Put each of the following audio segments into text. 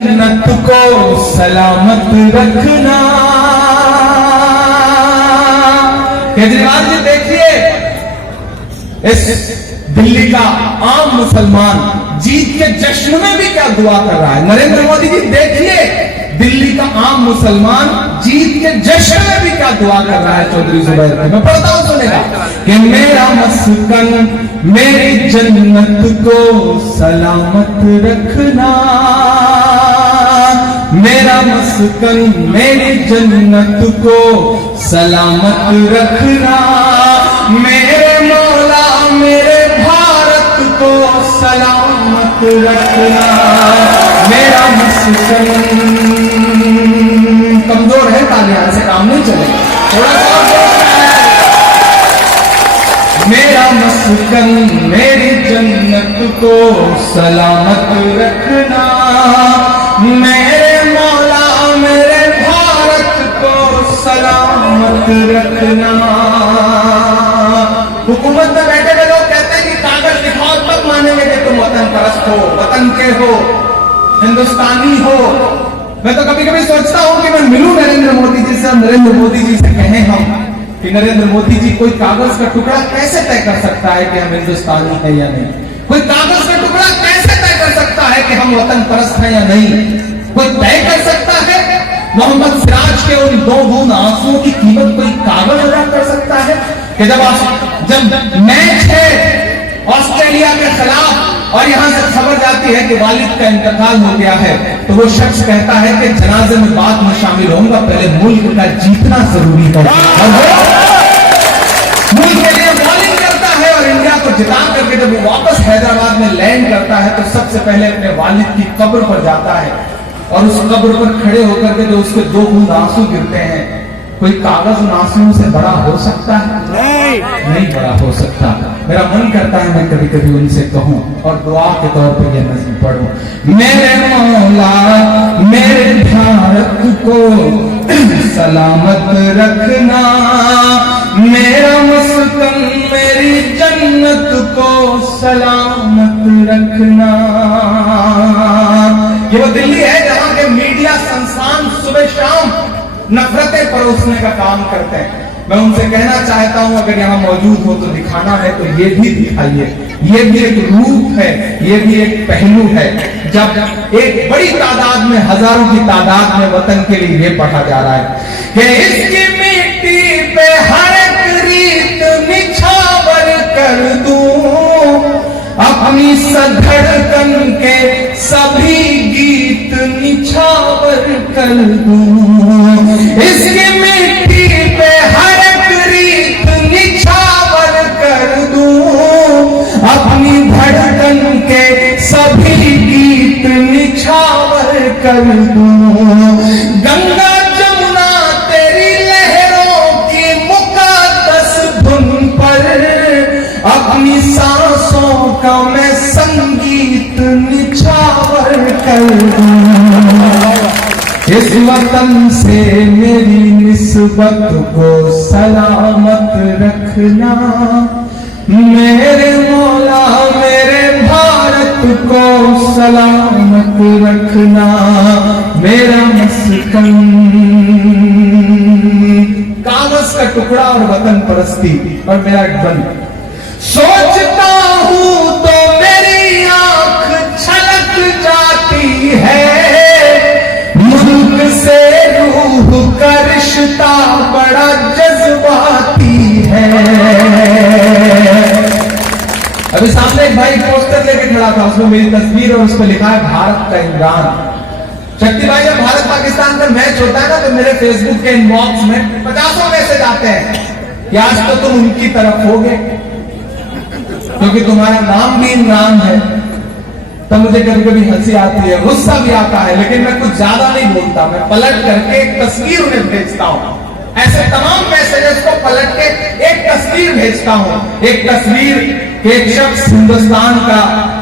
जन्नत को सलामत रखना। केजरीवाल जी देखिए, इस दिल्ली का आम मुसलमान जीत के जश्न में भी क्या दुआ कर रहा है। नरेंद्र मोदी जी देखिए, दिल्ली का आम मुसलमान जीत के जश्न में भी क्या दुआ कर रहा है। चौधरी जुबैर की मैं पढ़ता हूं, सुनेगा कि मेरा मस्कन मेरी जन्नत को सलामत रखना, मेरा मस्कन मेरी जन्नत को सलामत रखना, मेरे मौला मेरे भारत को सलामत रखना। मेरा मस्कन कमजोर है, तालियां से काम नहीं चलेगा, थोड़ा सा। मेरा मस्कन मेरी जन्नत को सलामत रखना, मेरे मौला मेरे भारत को सलामत रखना। हुकूमत में बैठे हुए लोग कहते हैं कि कागज दिखाओ तब मानेंगे कि तुम वतन परस्त हो, वतन के हो, हिंदुस्तानी हो। मैं तो कभी कभी सोचता हूं कि मैं मिलूं नरेंद्र मोदी जी से, नरेंद्र मोदी जी से कहें हम कि नरेंद्र मोदी जी कोई कागज का टुकड़ा कैसे तय कर सकता है कि हम हिंदुस्तानी है या नहीं। कोई कागज का टुकड़ा कैसे तय कर सकता है कि हम वतन परस्त हैं या नहीं। कोई तय कर सकता है मोहम्मद सिराज के उन 2 बूंद आंसुओं की कीमत कोई कागज अदा कर सकता है कि जब मैच है ऑस्ट्रेलिया के खिलाफ और यहां से खबर जाती है कि वालिद का इंतकाल हो गया है, तो वो शख्स कहता है कि जनाजे में बाद में शामिल होऊंगा, पहले मुल्क का जीतना जरूरी है। मुल्क के लिए बॉलिंग करता है और इंडिया को जिता करके जब वो वापस हैदराबाद में लैंड करता है तो सबसे पहले अपने वालिद की कब्र पर जाता है और उस कब्र पर खड़े होकर के जो उसके 2 बूंद आंसू गिरते हैं, कोई कागज उन आंसुओं से बड़ा हो सकता है? नहीं बड़ा हो सकता। मेरा मन करता है मैं कभी कभी उनसे कहूं और दुआ के तौर पर यह नज़्म पढ़ूं। मेरे मौला मेरे भारत को सलामत रखना, मेरा मस्कन मेरी जन्नत को सलामत रखना। ये वो दिल्ली है जहां के मीडिया संस्थान सुबह शाम नफरतें परोसने का काम करते हैं। मैं उनसे कहना चाहता हूं अगर यहां मौजूद हो तो दिखाना है तो ये भी दिखाइए। ये भी एक रूप है, ये भी एक पहलू है। जब एक बड़ी तादाद में, हजारों की तादाद में वतन के लिए ये पढ़ा जा रहा है कि इसकी मिट्टी पे हर एक रीत निछावर कर दूं, अपनी सधड़कन के सभी गीत निछावर कर दूं। इसकी मिट्टी पे हर एक रीत निछावर कर दूं, अपनी धड़कन के सभी गीत निछावर कर दूं। गंगा जमुना तेरी लहरों की मुकद्दस धुन पर अपनी सांसों का मैं संगीत निछावर कर दूं। इस वतन से मेरी निस्बत को सलामत रखना, मेरे मौला मेरे भारत को सलामत रखना। मेरा मस्कन कागज का टुकड़ा और वतन परस्ती और मेरा गन। सोचता हूं तो मेरी आंख छलक जाती है, मुल्क से रूह का रिश्ता बड़ा जज्बाती है। अभी सामने एक भाई पोस्टर लेके खड़ा था, उसमें मेरी तस्वीर और उस पर लिखा है भारत का इमरान। शक्ति भाई, जब भारत पाकिस्तान का मैच होता है ना तो मेरे फेसबुक के इनबॉक्स में 50 मैसेज आते हैं कि आज तो तुम उनकी तरफ होगे क्योंकि तुम्हारा नाम भी इमरान है। तो मुझे कभी कभी हंसी आती है, गुस्सा भी आता है, लेकिन मैं कुछ ज्यादा नहीं बोलता। मैं पलट करके एक तस्वीर उन्हें भेजता हूं। ऐसे तमाम मैसेजेस को पलट के एक तस्वीर भेजता हूं। एक तस्वीर कि एक शख्स हिंदुस्तान का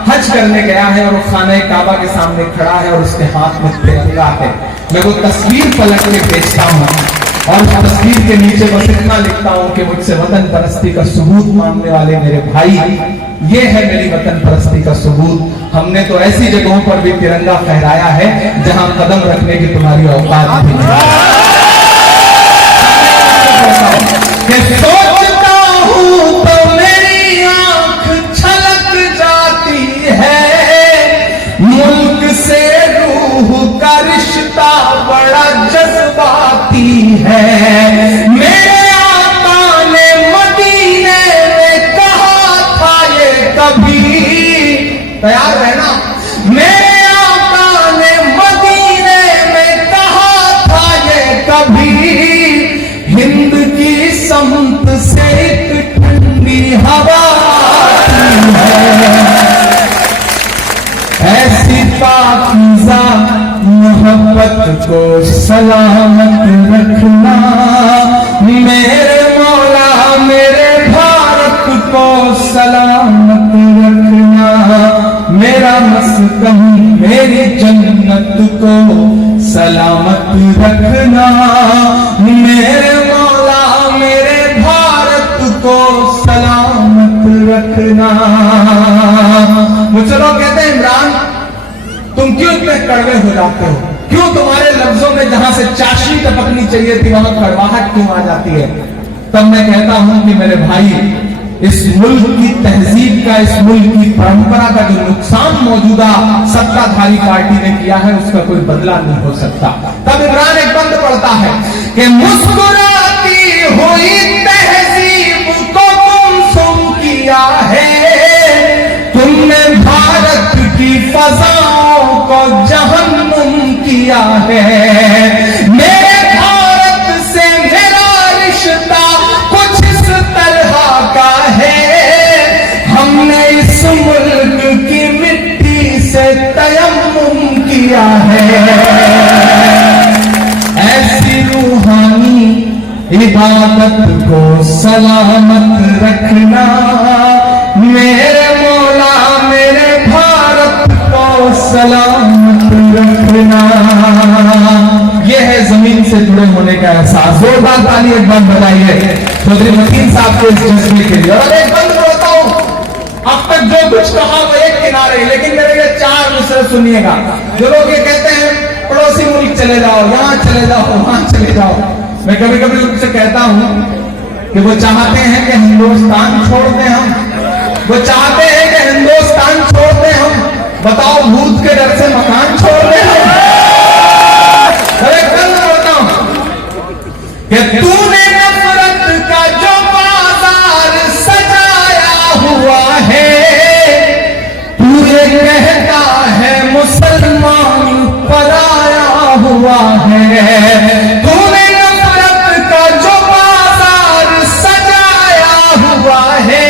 हज करने गया है और वो खाने काबा के सामने खड़ा है और उसके हाथ में तिरंगा है। मैं वो तस्वीर पलट के भेजता हूं और उस तस्वीर के नीचे बस इतना लिखता हूं कि मुझसे वतन परस्ती का सबूत मांगने वाले मेरे भाई, ये है मेरी वतन परस्ती का सबूत। हमने तो ऐसी जगहों पर भी तिरंगा फहराया है जहां कदम रखने की तुम्हारी औकात नहीं है। सोचता हूं तो मेरी आंख छलक जाती है, मुल्क से रूह का रिश्ता बड़ा जज्बाती है। मेरे आका ने मदीने में कहा था ये कभी, तैयार रहना, मेरे आका ने मदीने में कहा था ये कभी, हिंद की समत से एक ठंडी हवा है, ऐसी पाकीज़ा मोहब्बत को सलामत रखना, मेरे मौला मेरे भारत को सलामत रखना, मेरा मस्कन मेरी जन्नत को सलामत रखना, मेरे मौला मेरे भारत को सलामत रखना। मुझे लोग कहते हैं इमरान तुम क्यों इतने कड़वे हो जाते हो, क्यों तुम्हारे लफ्जों में जहां से चाशी टपकनी चाहिए थी वहां कड़वाहट क्यों आ जाती है। तब मैं कहता हूं कि मेरे भाई, इस मुल्क की तहजीब का, इस मुल्क की परंपरा का जो नुकसान मौजूदा सत्ताधारी पार्टी ने किया है उसका कोई बदला नहीं हो सकता। तब इमरान एक बंद पड़ता है कि मुस्कुराती हुई तहजीब को गुमसुम किया है, तुमने भारत की फजाओं को जहन्नुम किया है, मेरे भारत से मेरा रिश्ता कुछ इस तरह का है, हमने इस मुल्क की मिट्टी से तयम्मुम किया है, ऐसी रूहानी इबादत को सलामत रखना, मेरे मौला मेरे भारत को सलामत रखना। यह है जमीन से जुड़े होने का एहसास। जोरदार ताली एक बार बनाइए चौधरी मतीन साहब को इस जज्बे के लिए। और एक बंद बोलता हूं, अब तक जो कुछ कहा वो एक किनारे, लेकिन मेरे ये चार नुस्खे सुनिएगा। जो लोग ये कहते हैं पड़ोसी मुल्क चले जाओ, यहां चले जाओ, वहां चले जाओ, मैं कभी कभी उनसे कहता हूं कि वो चाहते हैं कि हिंदुस्तान छोड़ दें हम, वो चाहते हैं कि हिंदुस्तान छोड़ दें हम, बताओ भूत के डर से मकान छोड़ दें हम। अरे कल बताओ कि तूने नफरत का जो बाजार सजाया हुआ है, तू ये कहता है मुसलमान पराया हुआ है, तूने नफरत का जो बाजार सजाया हुआ है,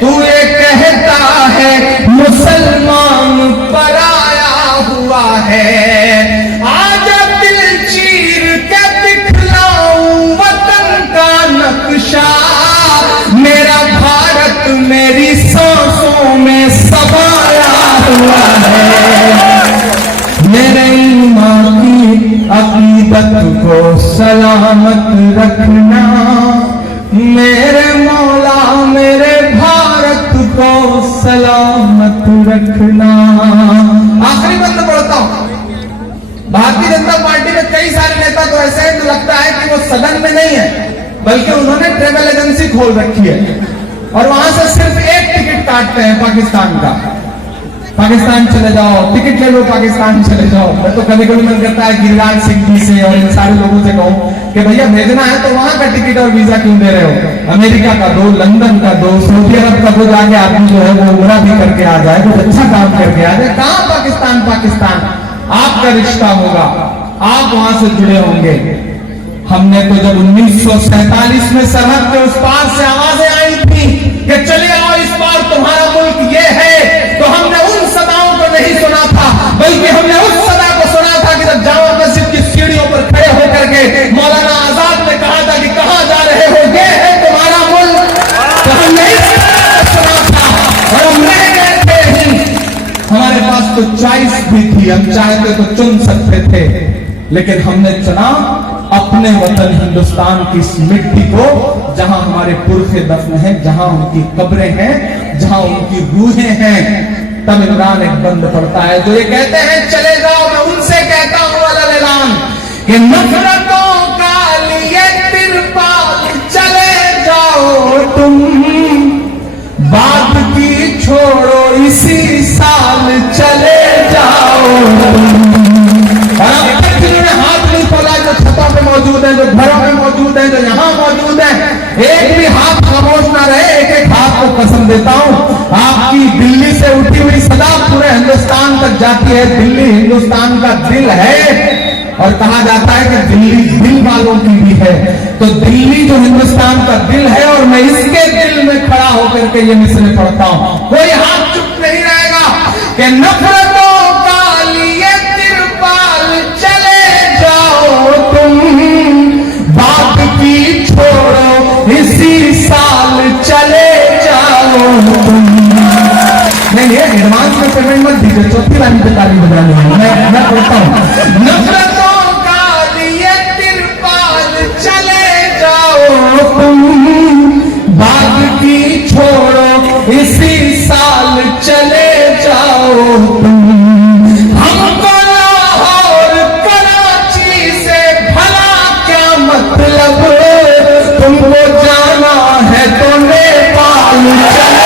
तू ये कहता है मुसलमान पराया हुआ है, आज दिल चीर के दिखलाऊं वतन का नक्शा, मेरा भारत मेरी सांसों में समाया हुआ है, मेरे ईमान की अकीदत को सलामत रखना, मेरे मौला मेरे भारत को सलामत रखना। आखिरी बंद पढ़ता हूं, भारतीय जनता पार्टी में कई सारे नेता तो ऐसे हैं जो लगता है कि वो सदन में नहीं है, बल्कि उन्होंने ट्रेवल एजेंसी खोल रखी है और वहां से सिर्फ एक टिकट काटते हैं पाकिस्तान का। पाकिस्तान चले जाओ, टिकट ले लो, पाकिस्तान चले जाओ। मैं तो कभी कभी मन करता है गिरिराज सिंह जी से और इन सारे लोगों से कहूं कि भैया भेजना है तो वहां का टिकट और वीजा क्यों दे रहे हो, अमेरिका का दो, लंदन का दो, सऊदी अरब का दो, जाके आदमी जो है वो उम्रा भी करके आ जाए, कुछ अच्छा काम करके आ जाए। कहां पाकिस्तान, पाकिस्तान आपका रिश्ता होगा, आप वहां से जुड़े होंगे। हमने तो जब 1947 में सरहद के उस पार से आवाजें आई थी कि चले आओ इस पार तुम्हारा मुल्क ये है, तो हमने उन सदाओं को नहीं सुना था, बल्कि हमने उस सदा को सुना था कि जब जामा मस्जिद की सीढ़ियों पर खड़े होकर के मौलाना आजाद ने कहा था कि कहां जा रहे हो, ये है तुम्हारा मुल्क, तो हमने इस सुना था और हम रह गए थे। हमारे पास तो चॉइस भी थी, हम चाहते तो चुन सकते थे, लेकिन हमने चुना अपने वतन हिंदुस्तान की इस मिट्टी को, जहां हमारे पुरखे दफन हैं, जहां उनकी कब्रें हैं, जहां उनकी रूहें हैं। तब इमरान एक बंद पड़ता है जो ये कहते हैं चले जाओ, मैं उनसे कहता हूं अलग ऐलान कि नफरतों का लिए तिरपाल चले जाओ तुम, बात की छोड़ो इसी साल चले जाओ तुम। और अब तक जिन्होंने हाथ नहीं खोला, जो छतों पे मौजूद है, जो घरों में मौजूद है, जो यहाँ मौजूद है, एक भी हाथ खामोश ना रहे, एक एक हाथ को कसम देता हूं आपकी दिल्ली से उठी हुई सदा पूरे हिंदुस्तान तक जाती है। दिल्ली हिंदुस्तान का दिल है और कहा जाता है कि दिल्ली दिल वालों की भी है, तो दिल्ली जो हिंदुस्तान का दिल है और मैं इसके दिल में खड़ा होकर के ये मिसरे पढ़ता हूं, कोई हाथ चुप नहीं रहेगा कि नफरतों का लिए तिरपाल चले जाओ तुम, बात की छोड़ो इसी साल चले जाओ तुम। नहीं ये एडवांस में पेमेंट मत दीजिए, चौथी लाइन पे ताली बजानी है, मैं पढ़ता हूं। नफरतों का लिए तिरपाल चले जाओ तुम, बात की छोड़ो इसी साल चले जाओ तुम। हमको लाहौर कराची से भला क्या मतलब, तुमको जाना है तो नेपाल चले।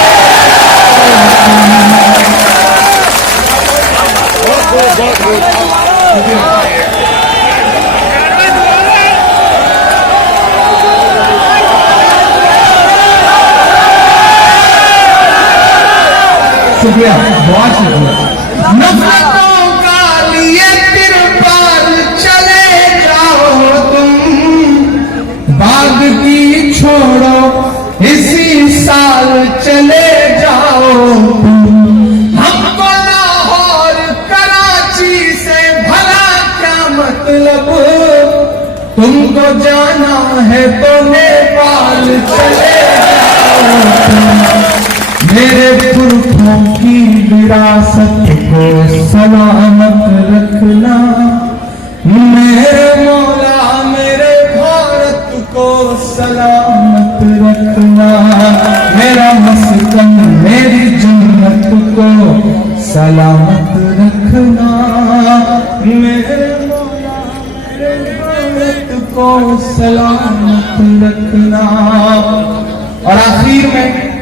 शुक्रिया, बहुत शुक्रिया। नफरतों का लिए तिरपाल चले जाओ तुम, बाग की छोड़ो इसी साल चले जाओ तुम। हमको लाहौर कराची से भला क्या मतलब, तुमको जाना है तो नेपाल चले जाओ तुम। मेरे पुरखों की विरासत को सलामत रखना, मेरे मौला मेरे भारत को सलामत रखना, मेरा मस्कन मेरी जन्नत को सलामत रखना, मेरे मौला मेरे भारत को सलामत रखना। और आखिर में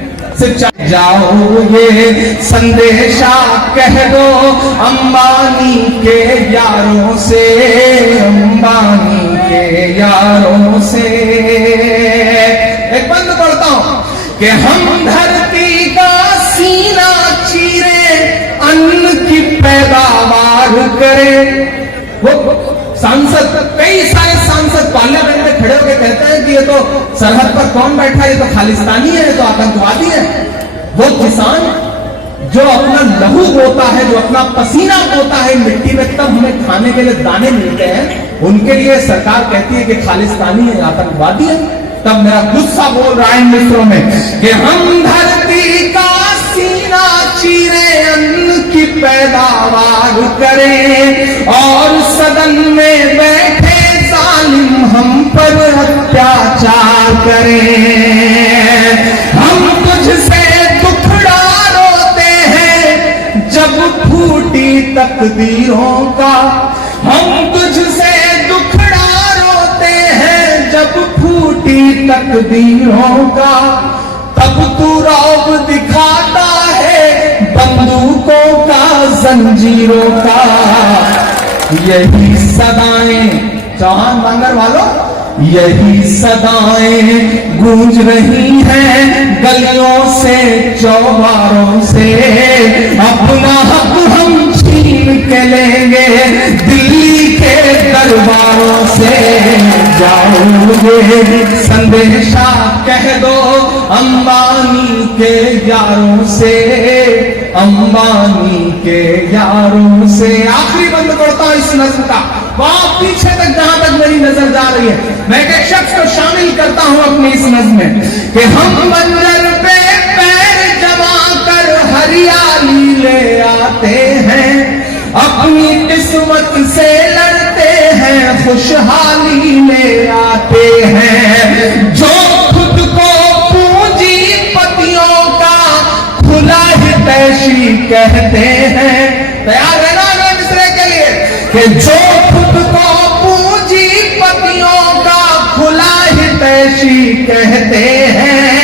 जाओ ये संदेशा कह दो अंबानी के यारों से, अंबानी के यारों से। एक बंद पढ़ता हूं कि हम धरती का सीना चीरे, अन्न की पैदावार करें। वो सांसद, कई सारे सांसद पार्लियामेंट में खड़े होकर कहते हैं कि ये तो सरहद पर कौन बैठा है, ये तो खालिस्तानी है, ये तो आतंकवादी है। वो किसान जो अपना लहू बोता है, जो अपना पसीना बोता है मिट्टी में, तब हमें खाने के लिए दाने मिलते हैं, उनके लिए सरकार कहती है कि खालिस्तानी है, आतंकवादी है। तब मेरा गुस्सा बोल रहा है इन मित्रों में कि हम धरती का सीना चीरे, अन्न की पैदावार करें, और सदन में बैठे जालिम हम पर अत्याचार करें। हम तुझसे दुखड़ा रोते हैं जब फूटी तकदीरों का, हम तुझसे दुखड़ा रोते हैं जब फूटी तकदीरों का, तब तू रौब दिखाता है बंदूकों का, जंजीरों का। यही सदाएं चौहान बांगर वालों, यही सदाएं गूंज रही हैं गलियों से चौबारों से, अपना हक हम छीन के लेंगे दिल्ली के दरबारों से। जाओगे संदेशा कह दो अंबानी के यारों से, अंबानी के यारों से। आखिरी बंद करता हूं इस नज्म का, बहुत पीछे तक जहां तक मेरी नजर जा रही है, मैं एक शख्स को शामिल करता हूं अपनी इस नज्म में कि हम मंजर पे पैर जमा कर हरियाली ले आते हैं, अपनी किस्मत से लड़ते हैं, खुशहाली ले आते हैं। जो खुद को पूंजीपतियों का खुला हितैषी कहते हैं। तैयार रहना अगले मिसरे के लिए कि जो खुद को पूंजीपतियों का खुला हितैषी कहते हैं,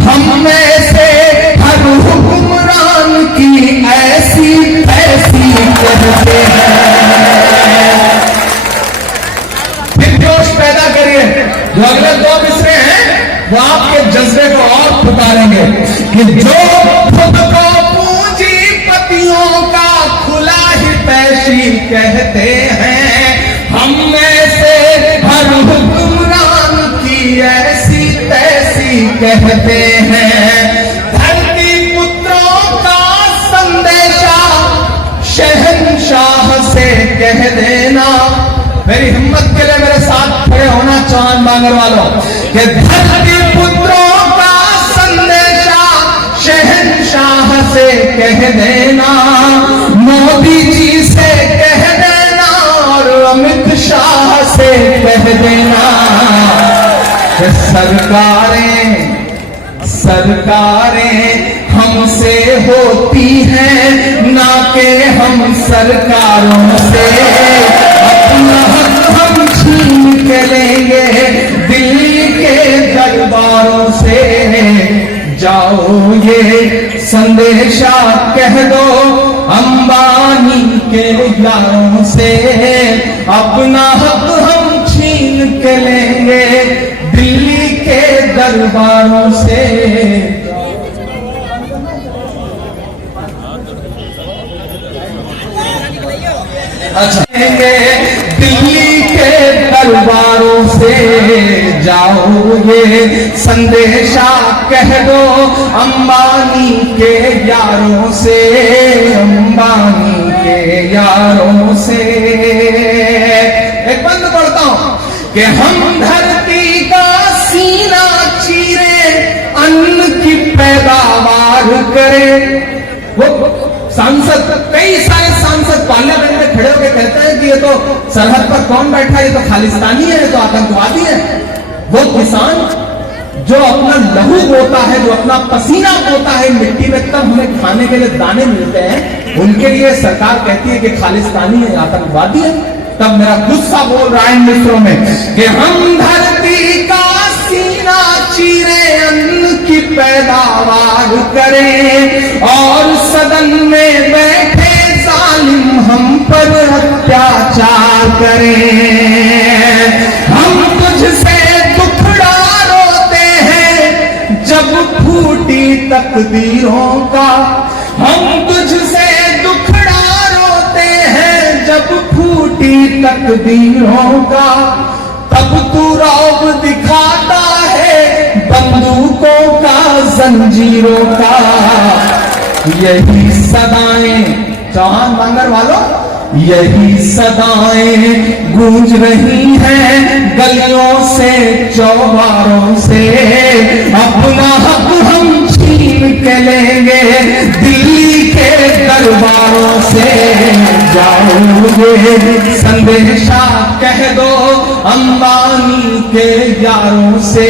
हम में से हर हुक्मरान की ऐसी तैसी कहते हैं। फिर जोश पैदा करिए, जो अगले दो मिसरे हैं वो आपके जज्बे को और पुकारेंगे कि जो खुद को पूंजीपतियों का खुला हितैषी कहते हैं, हम में से हर हुक्मरान की ऐसी तैसी कहते हैं। धरती पुत्रों का संदेशा शहंशाह से कह देना। मेरी हिम्मत के लिए मेरे साथ खड़े होना चौहान बांगर वालों कि धरती पुत्रों का संदेशा शहंशाह से कह देना, मोदी जी से कह देना और अमित शाह से कह देना कि सरकारें हमसे होती हैं ना कि हम सरकारों से। अपना हक हम छीन के लेंगे दिल्ली के दरबारों से। जाओ ये संदेशा कह दो अंबानी के यारों से। अपना हक हम छीन के लेंगे दिल्ली के दरबारों से। अच्छा, दिल्ली के दरबारों से जाओ ये संदेशा कह दो अंबानी के यारों से, अंबानी के यारों से। एक बंद पढ़ता हूं कि हम धरती का सीना चीरे अन्न की पैदावार करें। वो सांसद, कई सारे सांसद पार्लियामेंट में खड़े होकर कहते हैं कि ये तो सरहद पर कौन बैठा है, ये तो खालिस्तानी है, ये तो आतंकवादी है। वो किसान जो अपना लहू बोता है, जो अपना पसीना बोता है मिट्टी में, तब हमें खाने के लिए दाने मिलते हैं, उनके लिए सरकार कहती है कि खालिस्तानी है, आतंकवादी है। तब मेरा गुस्सा बोल रहा है इन मित्रों में कि हम धरती का सीना चीरे अन्न की पैदावार करें और सदन में बैठे जालिम हम पर अत्याचार करें। हम तुझसे दुखड़ा रोते हैं जब फूटी तकदीरों का, हम तुझसे दुखड़ा रोते हैं जब फूटी तकदीरों का। तब तू रौब दिखाता है बंदूकों का, जंजीरों का। यही सदाएं, चौहान बांगर वालों, यही सदाएं गूंज रही हैं गलियों से, चौबारों से। अपना हक हम छीन के लेंगे दिल्ली के दरबारों से। जाओ ये संदेशा कह दो अंबानी के यारों से,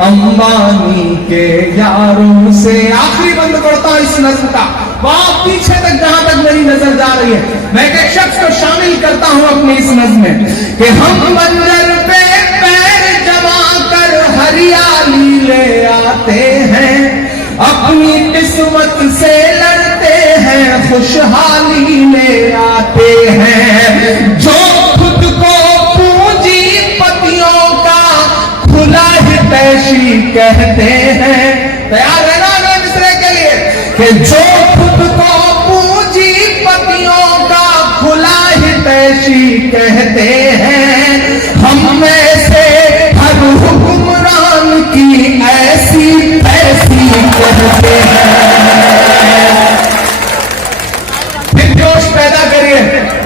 अंबानी के यारों से। आखिरी बंद करता हूं इस नज्म का, वहां पीछे तक जहां तक मेरी नजर जा रही है, मैं एक शख्स को शामिल करता हूं अपनी इस नज्म में कि हम बंजर पे पैर जमा कर हरियाली ले आते हैं, अपनी किस्मत से लड़ते हैं, खुशहाली ले आते हैं। जो खुद को पूंजीपतियों का खुला हितैषी कहते हैं। तैयार रहना अगले मिसरे के लिए कि जो खुद को पूंजीपतियों का खुला हितैषी कहते हैं, हम में से हर हुक्मरान की ऐसी तैसी कहते हैं। फिर जोश पैदा करिए,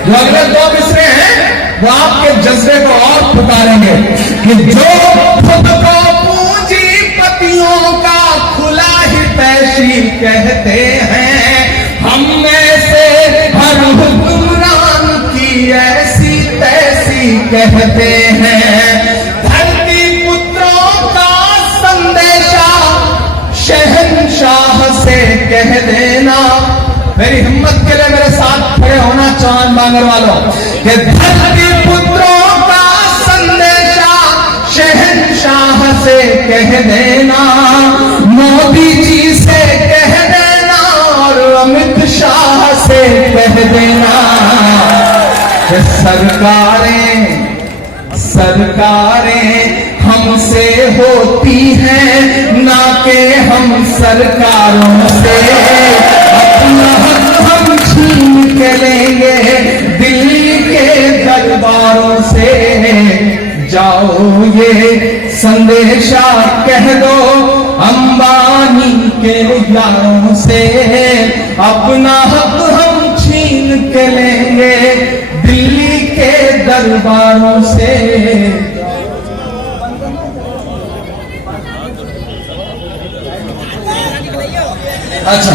जो अगले दो मिसरे हैं वो आपके जज्बे को और पुकारेंगे कि जो खुद को पूंजीपतियों का खुला हितैषी कहते हैं, हम में से हर हुक्मरान की ऐसी तैसी कहते हैं। धरती पुत्रों का संदेशा शहंशाह से कह देना। मेरी हिम्मत के लिए मेरे साथ खड़े होना चौहान बांगर वालों कि धरती पुत्रों का संदेशा शहंशाह से कह देना, मोदी जी से कह देना और अमित शाह से कह देना कि सरकारें हमसे होती हैं ना कि हम सरकारों से। अपना हक हम छीन के लेंगे दिल्ली के दरबारों से। जाओ ये संदेशा कह दो अंबानी के यारों से, अपना हक हम छीन के लेंगे दिल्ली के दरबारों से। अच्छा।